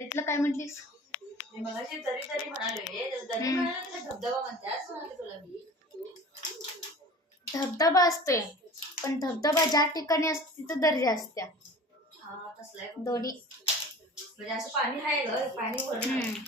त्यातलं काय म्हटलीस? मी मगाशी तरी तरी म्हणाले तरी म्हणाले तुला धबधबा म्हणतात म्हणाले तुला मी धबधबा असतोय, पण धबधबा ज्या ठिकाणी असते तिथं दरी असत्या. हा तसलाय दोन्ही म्हणजे असं पाणी आहे ग, पाणी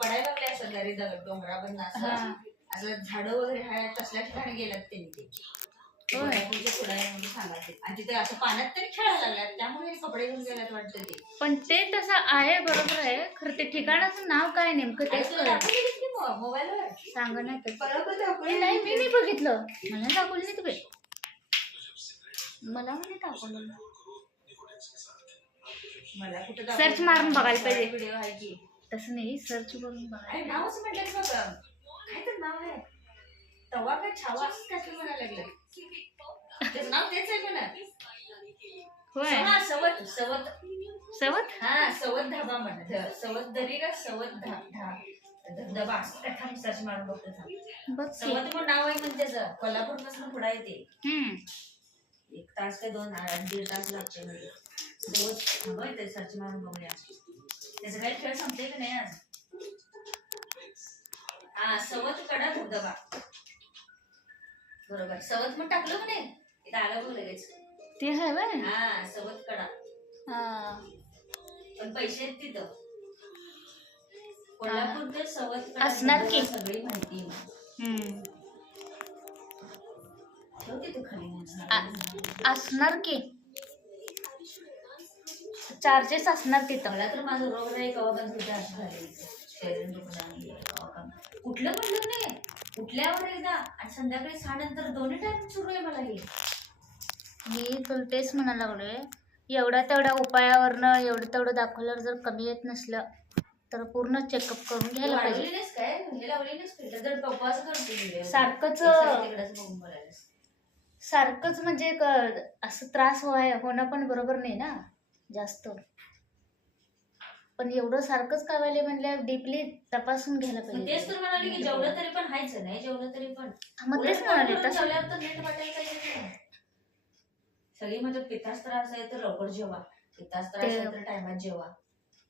पडायला लागले असं दरी डोंगराबंद असं झाडं वगैरे आहे तसल्या ठिकाणी गेलात त्यांनी ते पुढे म्हणून सांगायचे आणि तिथे असं पाण्यात तरी खेळायला लागल्यात त्यामुळे कपडे घेऊन गेल्यात वाटतं ते. पण ते तसं आहे, बरोबर आहे, खरं ते ठिकाणाचं नाव काय नेमकं तेच मोबाईलवर सांग ना. नाही मी नाही बघितलं, मला दाखवलं नाही तुम्ही, मला म्हणे दाखवलं. मला कुठे सर्च मारून बघायला पाहिजे. व्हिडिओ आहे की तसं नाही, सर्च करून बघायला. नावच म्हटलं बघ काय तर नाव आहे तवा काय छावा असं काय म्हणायला लागलं त्याचं नाव तेच आहे म्हणा. होय, सवत सवत सवत. हा सवत धाबा म्हणा, सवत दरी का सवत धबधबा असं काय थांब सर्च मारून बघतो. सवत म्हणून नाव आहे म्हणजे त्याचं कोल्हापूर पासून पुढे येते. 1 तास काय 1.5 तास लागते म्हणजे सवत हवं ते सर्च मारून बघूया त्याचं काही खेळ संपते की नाही आज. हा सवत कडा धबधबा बरोबर सवत म्हणून टाकलं का नाही इथं आलं बघ लगेच ते आहे व्हय. हा सवत कडा पण पैसे आहेत तिथं कोल्हापूर ते सवत कडा असणार की सगळी माहिती तिथे खाली असणार की चार्जेस असणार तिथं. मला तर माझं रोग नाही कवा बंद होते असं झाले शरीर दुखणं कुठलं म्हटलं नाही उठल्यावर एकदा आणि संध्याकाळी 6 नंतर दोन्ही टाइम सुरू आहे मला हे. मी तुला तेच म्हणायला लागलोय, एवढ्या तेवढ्या उपायावरनं एवढं तेवढं दाखवल्यावर जर कमी येत नसलं तर पूर्ण चेकअप करून घ्यायला पाहिजे. काय हे लावलेलीस जर पप्पाच करतो सारखंच म्हणजे असं त्रास होणं पण बरोबर नाही ना जास्त. पण एवढं सारखंच कावायला म्हणलं डीपली तपासून घ्यायला पाहिजे. तेच तर म्हणाले की जेवलं तरी पण हायचं नाही जेवलं तरी पण मग तेच म्हणाले जेवल्यावर तर नीट वाटायला पाहिजे. सगळी म्हणजे पित्ताच त्रास आहे तर लवकर जेवा, पित्ताच त्रास आहे तर टायमात जेवा.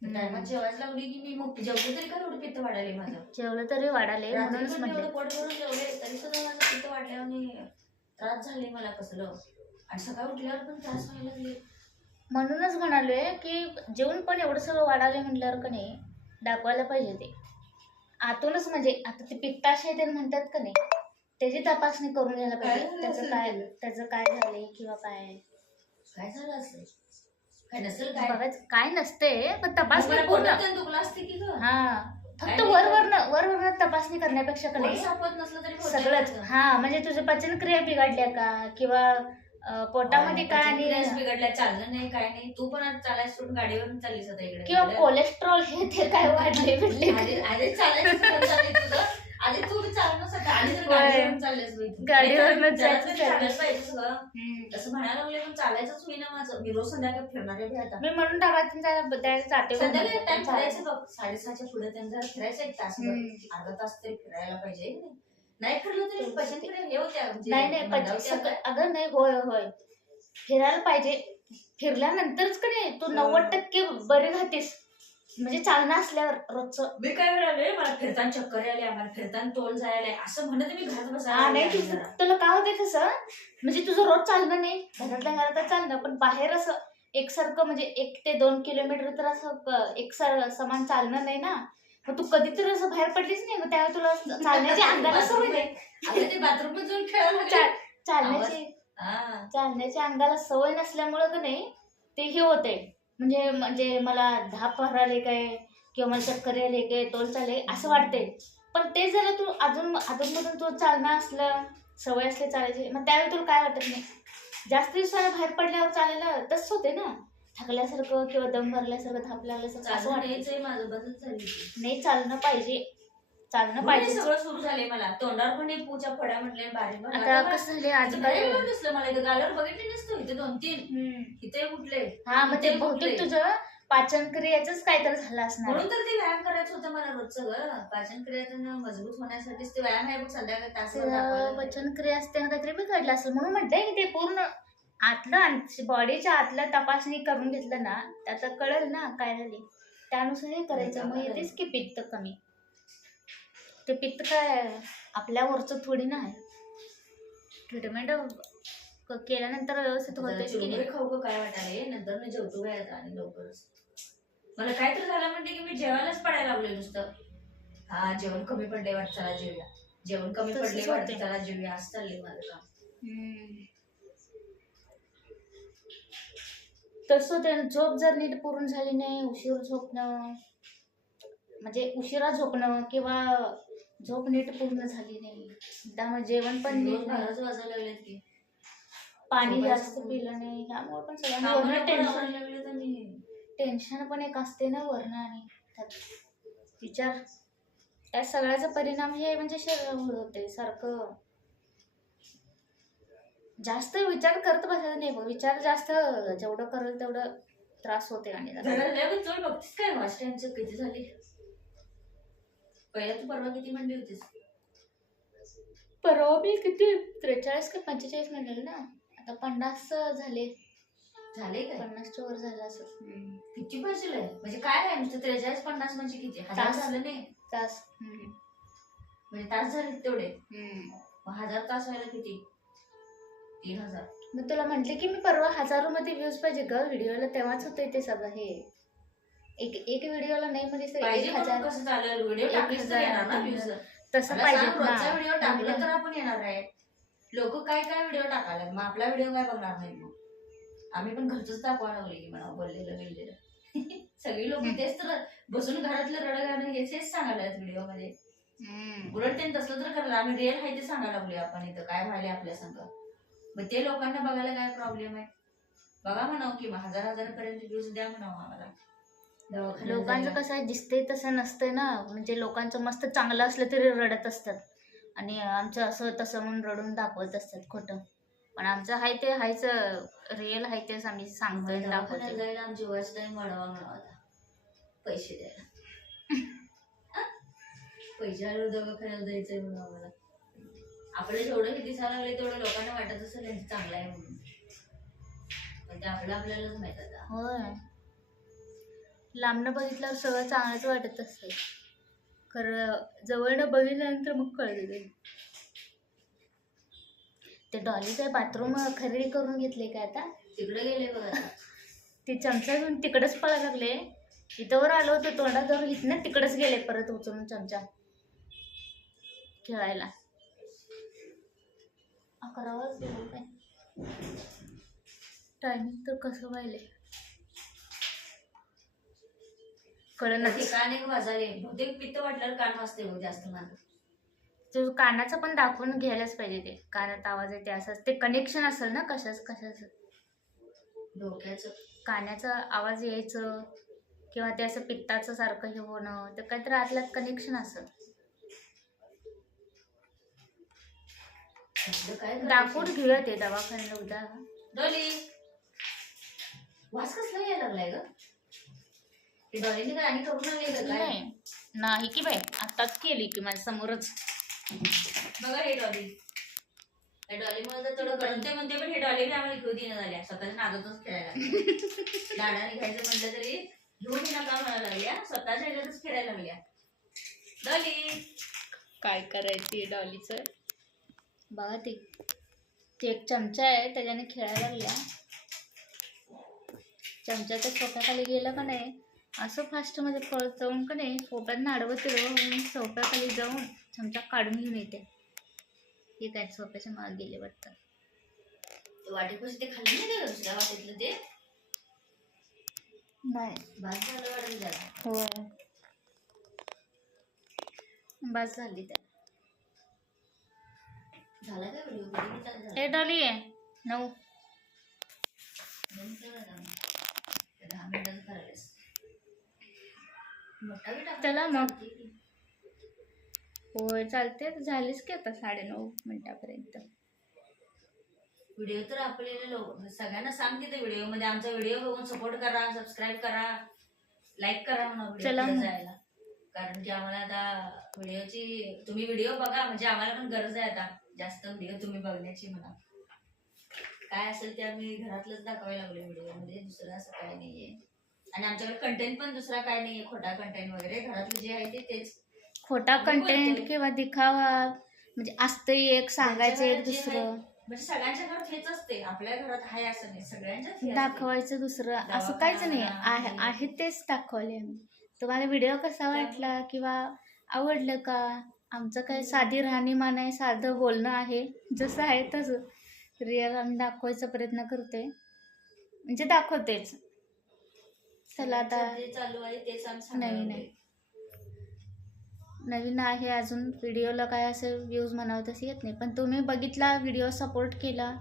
टायमात जेवायला लागली की मी मग जेवलं तरी का एवढं पित्त वाढाले माझं. जेवलं तरी वाढाले म्हणूनच म्हटलं पोट भरून जेवले तरी सुद्धा माझं पित्त वाढल्याने त्रास झाले मला कसलं आणि सकाळी उठल्यावर पण त्रास व्हायला लागले. म्हणूनच म्हणालोय की जेवण पण एवढं सगळं वाढाले म्हटल्यावर का नाही दाखवायला पाहिजे. ते आतूनच म्हणजे आता ते पित्ताशय ते म्हणतात का नाही त्याची तपासणी करून घ्यायला पाहिजे. त्याचं काय झालंय किंवा काय झालं असेल काय नसेल बघायचं काय नसते पण तपासणी पूर्ण दुखलं असते की हा फक्त वरवरनं तपासणी करण्यापेक्षा का नाही सगळंच म्हणजे तुझं पचनक्रिया बिघडल्या का किंवा पोटामध्ये काय आणि बिघडल्या चाललं नाही काय नाही. तू पण चालायला सोडून गाडीवरून चाललीस आता इकडे किंवा कोलेस्ट्रॉल हे ते काय वाढले बिडले आधी चालायचं आधी तू चालणं गाडीवरून चाललेस गाडीवरून चालायला पाहिजे सगळं तसं म्हणायला लागले पण चालायचंच होईना माझं. मी रोज संध्याकाळी फिरणारे बी आता मी म्हणून जाते संध्याकाळी टाइम फिरायचं बघ 6:30च्या पुढे त्यांना फिरायचं 1 तास अर्धा तास तरी फिरायला पाहिजे. नाही फिरलं तरी पचनक्रिया हे होत्या नाही अगं नाही होय फिरायला पाहिजे. फिरल्यानंतरच का नाही तू 90% बरी राहतेस म्हणजे चालणं असल्यावर रोजचं. मी काय म्हणाले मला फिरताना चक्कर आले आम्हाला फिरताना तोल जायला असं म्हणत मी घरात बसायला नाही तुला काय होते तसं म्हणजे तुझं रोज चालणं नाही घरातल्या घरात चालणं पण बाहेर असं एकसारखं म्हणजे 1 ते 2 किलोमीटर तर असं समान चालणं नाही ना. मग तू कधीतरी असं बाहेर पडलीच नाही मग त्यावेळी तुला चालण्याची अंगाला सवय नाही. ते बाथरूम जाऊन खेळायला चालण्याची अंगाला सवय नसल्यामुळं का नाही ते हे होते म्हणजे मला धाप भराले काय किंवा मला चक्कर आले काय तोल चालले असं वाटते. पण ते जर तू अजूनमधून तू चालणं असलं सवय असले चालायची मग त्यावेळी तुला काय वाटत नाही. जास्त दिवसाला बाहेर पडल्यावर चालायला तसंच होते ना थकल्यासारखं किंवा दम भरल्यासारखं धाप लागल्यासारखं असं वाटायचं. माझं बदल झाली नाही चालणं पाहिजे सगळं सुरू झाले मला तोंडावर पण पूजा फड्या म्हटले बारीक आता कसं झाले आजकाल दिसलं मला इथं गालावर बघितले नसतो इथे 2-3 इथे उठले. मग ते बहुतेक तुझं पाचन क्रियेच काहीतरी झालं असणार म्हणून तर ते व्यायाम करायचं होतं मला रोजचं ग. पाचन क्रिया मजबूत होण्यासाठीच ते व्यायाम आहे संध्याकाळी तास पचन क्रिया असते काहीतरी बिघडलं असेल म्हणून म्हटलंय की ते पूर्ण आतलं बॉडीच्या आतलं तपासणी करून घेतलं ना त्याचं कळेल ना काय झाली. त्यानुसार हे करायचं, मग येतेच की पित्त कमी. ते पित्त काय आपल्यावरचं थोडी ना आहे. ट्रीटमेंट केल्यानंतर व्यवस्थित होते की चिरमुरे नाही. खाऊ का काय वाटायला, नंतर मी जेवतो काय आता आणि लवकरच. मला काहीतरी झालं म्हणते की मी जेवायलाच पडायला लागलोय नुसतं. हा जेवण कमी पडले वाटत, चला जेवूया. जेवण कमी तसंच पडले वाटत, होते. चला जेवूया. असं चाललंय माझं काम. तसं ते झोप जर नीट पूर्ण झाली नाही, उशीर झोपणं म्हणजे उशिरा झोपणं किंवा झोप नीट पूर्ण झाली नाही, त्यामुळे जेवण पण नीट रोज नाही, 12च वाजायला लागलेत की. पाणी झोपायचं जास्त पण. पिलं नाही, ह्यामुळे पण कामं सगळ्यांना लवकर टेन्शन आवरायला लागलेत आणि टेन्शन पण एक असते ना वरण, आणि त्यात विचार, त्या सगळ्याचा परिणाम हे म्हणजे शरीरावर होते. सारखं जास्त विचार करत बसायचं नाही बघ. विचार जास्त जेवढं करेल तेवढं त्रास होते. आणि जरा घरात लय चोळ बघतीस काय वाच टाइमचं किती झाली. पहिला तू परवा किती म्हणली होतीस? परवा मी किती 43 का 45 म्हणेल ना, आता 50 झाले. झाले काय? 50च्या वर झालं असं. किती पाहिजे म्हणजे काय आहे नुसतं 43-50 म्हणजे किती? हजार तास. झालं नाही तास. म्हणजे तास झाले तेवढे. मग 1000 तास व्हायला किती? 3000. मग तुला म्हंटले की मी परवा 1000 मध्ये व्ह्यूज पाहिजे ग व्हिडिओला, तेव्हाच होते ते सगळं. हे एक व्हिडिओला नाही म्हणजे सर पाहिजे 1000 म्हणून कसं चालेल? व्हिडिओ टाकलीच तर येणार ना व्ह्यूज. तसं पाहिजे रोजचा व्हिडिओ टाकला तर आपण येणार आहे. लोक काय काय व्हिडिओ टाकायला, मग आपला व्हिडिओ काय बघणार नाही. मग आम्ही पण घरचंच दाखवायला लागले की म्हणा बोललेलं गेलेलं. सगळी लोक तेच तर बसून घरातलं रडगाणं हेच सांगायला व्हिडिओ मध्ये. उलट त्यांनी तसलं तर करायला, आम्ही रिअल आहे ते सांगायला लागलोय आपण इथं काय व्हायला आपल्या संग. मग ते लोकांना बघायला काय प्रॉब्लेम आहे? बघा म्हणावं की 1000 पर्यंत व्ह्यूज द्या म्हणावं आम्हाला. लोकांचं कसं दिसतंय तसं नसतंय ना. म्हणजे लोकांचं मस्त चांगलं असलं तरी रडत असतात, आणि आमचं असं तसं म्हणून रडून दाखवत असतात खोटं. पण आमचं आहे ते हायच, रिअल आहे तेच आम्ही सांगतोय दाखवतोय. जायला आमची वॉच टाइम वाढवा म्हणावा पैसे द्यायला. पैशावर दवाखान्याला जायचंय म्हणून आम्हाला. आपलं जेवढं हे दिसायला लागले तेवढं लोकांना वाटत असेल त्यांचं चांगलं आहे म्हणून, पण ते आपल्यालाच माहित आता. होय, लांबनं बघितल्यावर सगळं चांगलंच वाटत असतं, खरं जवळनं बघितल्यानंतर मग कळलं ते. ते डॉली काय बाथरूम खरेदी करून घेतले काय आता? तिकडे गेले बघा. ते चमचा घेऊन तिकडेच पळायला लागले. इथं वर आलो होतो तोंडात धरून, इथनं तिकडेच गेले परत उचलून चमचा खेळायला. 11 वाजले काय टायमिंग तर कसं व्हायले कळेनाच. कान एक वाजाले, बहुतेक पित्त वाटल्यावर कान वाजते हो जास्त माझं. ते कानाचं पण दाखवून घ्यायलाच पाहिजे. ते कानात आवाज येते असं ते कनेक्शन असेल ना कशाचं डोक्याचं. कानाचा आवाज यायचं किंवा ते असं पित्ताचं सारखं हे होणं, तर काहीतरी आतल्यात कनेक्शन असेल. काय दाखवून घेऊया ते दवाखान्याला उद्या. डॉली वास कसला यायला लागलाय ग? ते डॉलीने काय आणि करून आणले का काय? नाही की बाई, आताच केली की माझ्या समोरच. बघा हे डॉली, त्या डॉलीमुळे तर थोडं करमते म्हणते, पण हे डॉलीने आम्हाला घेऊ देणं झाल्या. स्वतःच्या नादातच खेळायला लाडाने खायचं म्हटलं तरी घेऊन नका म्हणायला लागल्या, स्वतःच्या ह्याच्यातच फिरायला लागल्या. डॉली काय करायची डॉलीचं बघा. ते एक चमचा आहे त्याच्याने खेळायला लागल्या. चमचा त्या सोफ्याखाली गेला का नाही, असं फास्ट मध्ये पळत जाऊन का नाही सोफ्यात नाडवं तिरवून सोफ्याखाली जाऊन चमचा काढून घेऊन येते. हे काय सोफ्याच्या मागे गेले वाटतं. वाटेपासून ते खाल्लं नाही का दुसऱ्या वाटेतलं ते? नाही भात झालं वाटेल त्याला. होय, बस झाली त्या. झाला काय व्हिडिओ? किती चालू झाला? हे डॉली आहे 9. 10 मिनिटाचं करायलास मोठा बी टाकला चला मग. चालते की. होय चालते, झालीच की आता 9:30 मिनिटापर्यंत. व्हिडिओ तर आपल्याला सगळ्यांना सांगते ते व्हिडिओ मध्ये, आमचा व्हिडिओ बघून सपोर्ट करा, सबस्क्राईब करा, लाईक करा म्हणून चला व्हिडिओ मग. जायला. कारण की आम्हाला आता व्हिडिओची, तुम्ही व्हिडिओ बघा म्हणजे आम्हाला पण गरज आहे आता जास्त व्हिडिओ तुम्ही बघण्याची. म्हणा काय असेल ते आम्ही घरातलंच दाखवायला लागलो व्हिडिओ मध्ये, दुसरं असं काही नाहीये. आणि आमच्याकडे कंटेंट पण दुसरा काय नाहीये, खोटा कंटेंट वगैरे. घरातलं जे आहे तेच. खोटा आम्ही कंटेंट बोलतोय. किंवा दिखावा म्हणजे असतं एक, सांगायचं एक ज्यांच्या घरात जे आहे, दुसरं, म्हणजे सगळ्यांच्या घरात हेच असते. आपल्या घरात आहे असं नाही, सगळ्यांच्याच हे असते. दाखवायचं दुसरं असं काहीच नाही. आहे तेच दाखवले आम्ही. तुम्हाला व्हिडिओ कसा वाटला किंवा आवडलं का? आमचं काय साधी राहणीमान आहे, साधं बोलणं आहे, जसं आहे तसं रिअल आम्ही दाखवायचा प्रयत्न करतोय, म्हणजे दाखवतेच. चला आता जे चालू आहे तेच आम्ही नवीन सांगणार. आहे, नवीन आहे अजून. व्हिडिओला काय असं व्ह्यूज म्हणावं तसं येत नाही, पण तुम्ही बघितला व्हिडिओ, सपोर्ट केला,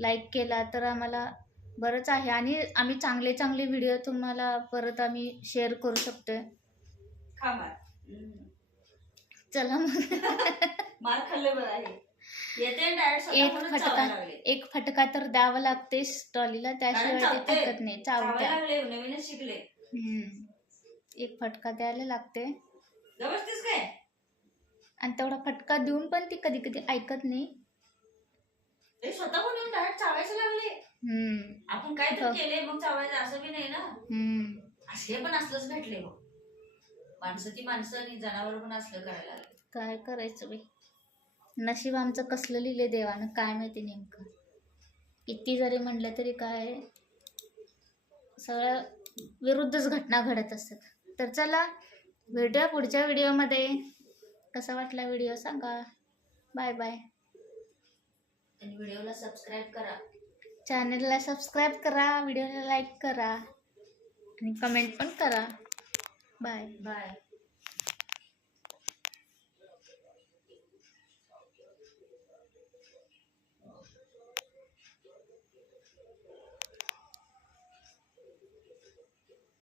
लाईक केला तर आम्हाला बरंच आहे. आणि आम्ही चांगले चांगले व्हिडिओ तुम्हाला परत आम्ही शेअर करू शकतोय. चला मग मार खाल्ले बरं आहे. येते डायरेक्ट एक फटका तर द्यावा लागते स्टॉलीला, त्याशिवाय ते थकत नाही. चावत्या. नवीनच शिकले. एक फटका द्यायला लागते, व्यवस्थित काय. आणि तेवढा फटका देऊन पण ती कधी कधी ऐकत नाही. ते स्वतः म्हणून डायरेक्ट चावायला लागले. आपण काय तर केले मग चावायचं असं बी नाही ना. असे पण असलंच भेटले मग. माणसं ती माणसं आणि जनावर पण असलं करायला लागले. काय करायचं बाई, नशीब आमचं कसलं लिहिले देवानं काय माहिती नेमकं. किती जरी म्हटलं तरी काय, सगळं विरुद्धच घटना घडत असतात. तर चला भेटूया पुढच्या व्हिडिओमध्ये. कसा वाटला व्हिडिओ सांगा. Bye bye. आणि व्हिडिओला सबस्क्राईब करा, चॅनलला सबस्क्राईब करा, व्हिडिओला लाईक करा आणि कमेंट पण करा. Bye bye.